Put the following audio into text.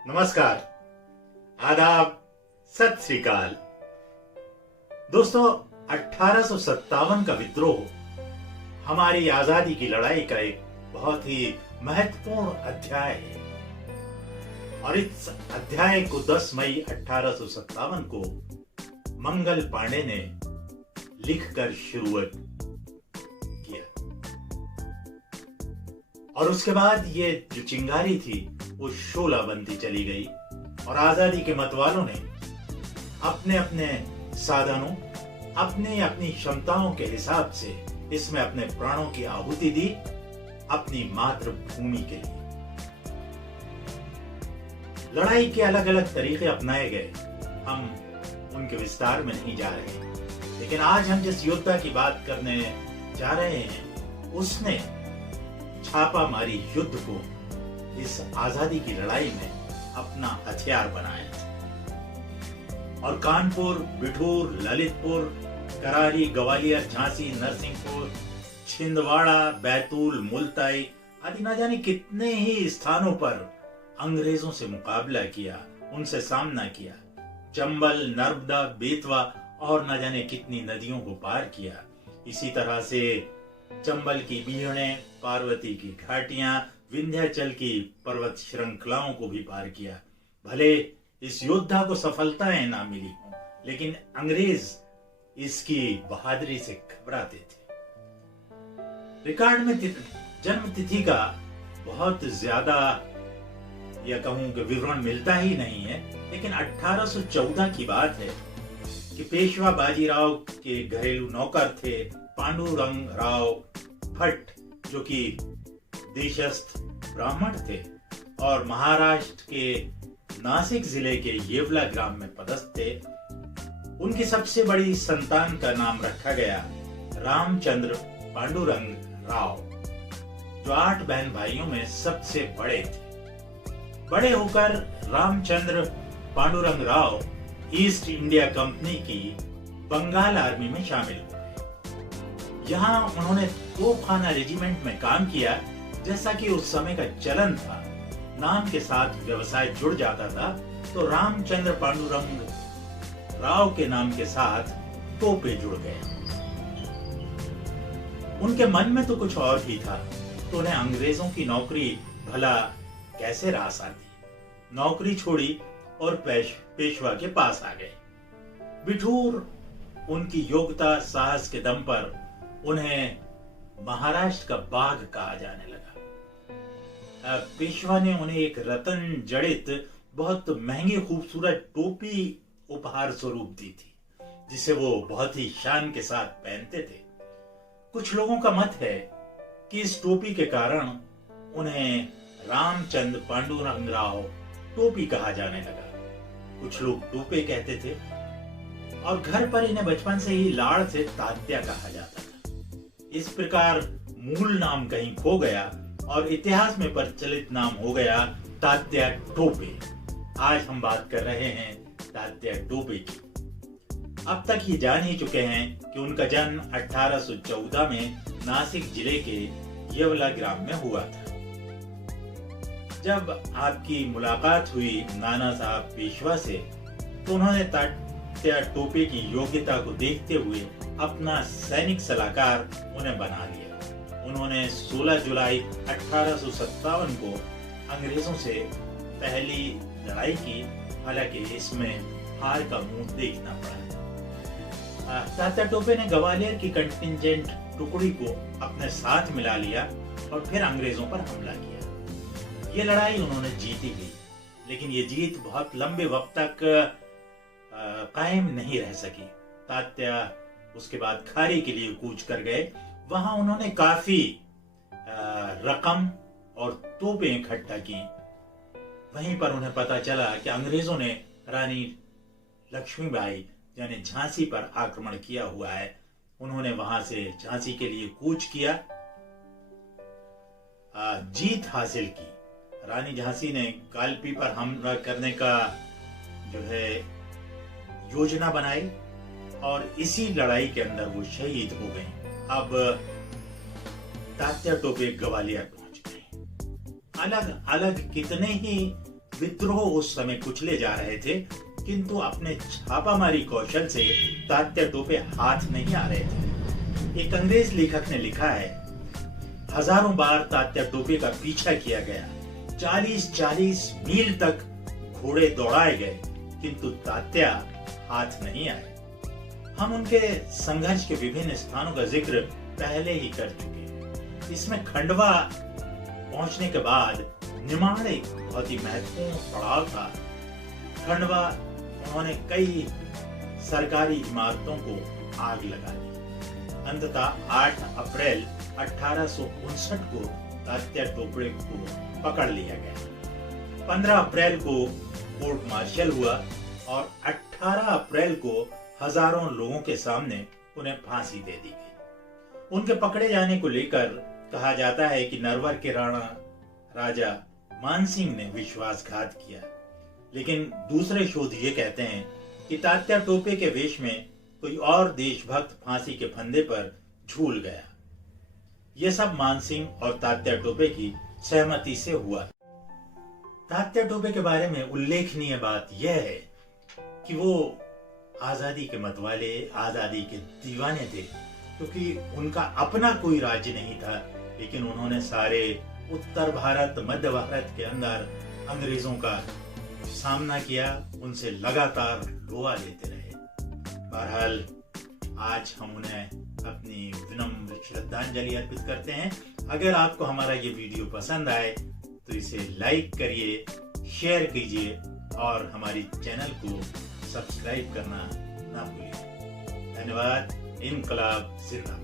नमस्कार, आदाब, सत श्री अकाल। दोस्तों, 1857 का विद्रोह हमारी आजादी की लड़ाई का एक बहुत ही महत्वपूर्ण अध्याय है और इस अध्याय को 10 मई 1857 को मंगल पांडे ने लिखकर शुरुआत किया और उसके बाद ये जो चिंगारी थी वो शोला बनती चली गई और आजादी के मतवालों ने अपने अपने साधनों, अपनी अपनी क्षमताओं के हिसाब से इसमें अपने प्राणों की आहुति दी अपनी मातृभूमि के लिए। लड़ाई के अलग अलग तरीके अपनाए गए, हम उनके विस्तार में नहीं जा रहे, लेकिन आज हम जिस योद्धा की बात करने जा रहे हैं उसने छापा मारी युद्ध को इस आजादी की लड़ाई में अपना हथियार बनाया और कानपुर, बिठूर, ललितपुर, करारी, ग्वालियर, झांसी, नरसिंहपुर, छिंदवाड़ा, बैतूल, मुल्ताई आदि न जाने कितने ही स्थानों पर अंग्रेजों से मुकाबला किया, उनसे सामना किया। चंबल, नर्मदा, बेतवा और न जाने कितनी नदियों को पार किया। इसी तरह से चंबल की बीहड़ें, पार्वती की घाटियां, विंध्याचल की पर्वत श्रृंखलाओं को भी पार किया। भले इस योद्धा को सफलताएं ना मिली हों, लेकिन अंग्रेज इसकी बहादुरी से घबराते थे। रिकॉर्ड में जन्म तिथि का बहुत ज्यादा या कहूं कि विवरण मिलता ही नहीं है, लेकिन 1814 की बात है कि पेशवा बाजीराव के घरेलू नौकर थे पांडुरंग राव भट्ट, जो कि देशस्थ ब्राह्मण थे और महाराष्ट्र के नासिक जिले के येवला ग्राम में पदस्थ थे। उनकी सबसे बड़ी संतान का नाम रखा गया रामचंद्र पांडुरंग राव, जो 8 बहन भाइयों में सबसे बड़े थे। बड़े होकर Ramchandra Pandurang Rao east India company की बंगाल आर्मी में शामिल हुए। यहाँ उन्होंने तोपखाना रेजिमेंट में काम किया। जैसा कि उस समय का चलन था, नाम के साथ व्यवसाय जुड़ जाता था, तो रामचंद्र पांडुरंग राव के नाम के साथ तोपे जुड़ गए। उनके मन में तो कुछ और ही था, तो उन्हें अंग्रेजों की नौकरी भला कैसे रास आती। नौकरी छोड़ी और पेशवा के पास आ गए। बिठूर उनकी योग्यता, साहस के दम पर उन्हें महाराष्ट्र का बाघ कहा जाने लगा। पेशवा ने उन्हें एक रतन जड़ित बहुत महंगी खूबसूरत टोपी उपहार स्वरूप दी थी, जिसे वो बहुत ही शान के साथ पहनते थे। कुछ लोगों का मत है कि इस टोपी के कारण उन्हें रामचंद्र पांडुरंग राव टोपी कहा जाने लगा। कुछ लोग टोपे कहते थे और घर पर इन्हें बचपन से ही लाड़ से तात्या कहा जाता था। इस प्रकार मूल नाम कहीं खो गया और इतिहास में प्रचलित नाम हो गया तात्या टोपे। आज हम बात कर रहे हैं तात्या टोपे की। अब तक ये जान ही चुके हैं कि उनका जन्म 1814 में नासिक जिले के येवला ग्राम में हुआ था। जब आपकी मुलाकात हुई नाना साहब पेशवा से, तो उन्होंने तात्या टोपे की योग्यता को देखते हुए अपना सैनिक सलाहकार उन्हें बना लिया। उन्होंने 16 जुलाई 1857 को अंग्रेजों से पहली लड़ाई की, हालांकि इसमें हार का मुंह देखना पड़ा। तात्या टोपे ने ग्वालियर की कंटिंजेंट टुकड़ी को अपने साथ मिला लिया और फिर अंग्रेजों पर हमला किया। ये लड़ाई उन्होंने जीती भी, लेकिन ये जीत बहुत लंबे वक्त तक कायम नहीं रह सकी। तात्या उसके बाद खारी के लिए कूच कर गए। वहां उन्होंने काफी रकम और तोपें इकट्ठा की। वहीं पर उन्हें पता चला कि अंग्रेजों ने रानी लक्ष्मीबाई यानी झांसी पर आक्रमण किया हुआ है। उन्होंने वहां से झांसी के लिए कूच किया, जीत हासिल की। रानी झांसी ने कालपी पर हमला करने का जो है योजना बनाई और इसी लड़ाई के अंदर वो शहीद हो गई। अब तात्या टोपे ग्वालियर पहुंच गए। अलग अलग कितने ही विद्रोह उस समय कुचले जा रहे थे, किंतु अपने छापामारी कौशल से तात्या टोपे हाथ नहीं आ रहे थे। एक अंग्रेज लेखक ने लिखा है, हजारों बार तात्या टोपे का पीछा किया गया, 40-40 मील तक घोड़े दौड़ाए गए, किंतु तात्या हाथ नहीं आए। हम उनके संघर्ष के विभिन्न स्थानों का जिक्र पहले ही कर चुके हैं। इसमें खंडवा पहुंचने के बाद निमाड़ एक बहुत ही महत्वपूर्ण पड़ाव था। खंडवा उन्होंने कई सरकारी इमारतों को आग लगा दी। अंततः 8 अप्रैल 1859 को तात्या टोपे को पकड़ लिया गया। 15 अप्रैल को कोर्ट मार्शल हुआ और 18 अप्रैल को हजारों लोगों के सामने उन्हें फांसी दे दी गई। उनके पकड़े जाने को लेकर कहा जाता है कि नरवर के राजा मानसिंह ने विश्वासघात किया, लेकिन दूसरे शोध ये कहते हैं कि तात्या टोपे के वेश में कोई और देशभक्त फांसी के फंदे पर झूल गया। यह सब मानसिंह और तात्या टोपे की सहमति से हुआ। तात्या टोपे के बारे में उल्लेखनीय बात यह है कि वो आजादी के मतवाले, आजादी के दीवाने थे, क्योंकि उनका अपना कोई राज्य नहीं था, लेकिन उन्होंने सारे उत्तर भारत, मध्य भारत के अंदर अंग्रेजों का सामना किया, उनसे लगातार लोहा लेते रहे। बहरहाल आज हम उन्हें अपनी विनम्र श्रद्धांजलि अर्पित करते हैं। अगर आपको हमारा ये वीडियो पसंद आए तो इसे लाइक करिए, शेयर कीजिए और हमारी चैनल को सब्सक्राइब करना ना भूलिए। धन्यवाद। इनकलाब जिंदाबाद।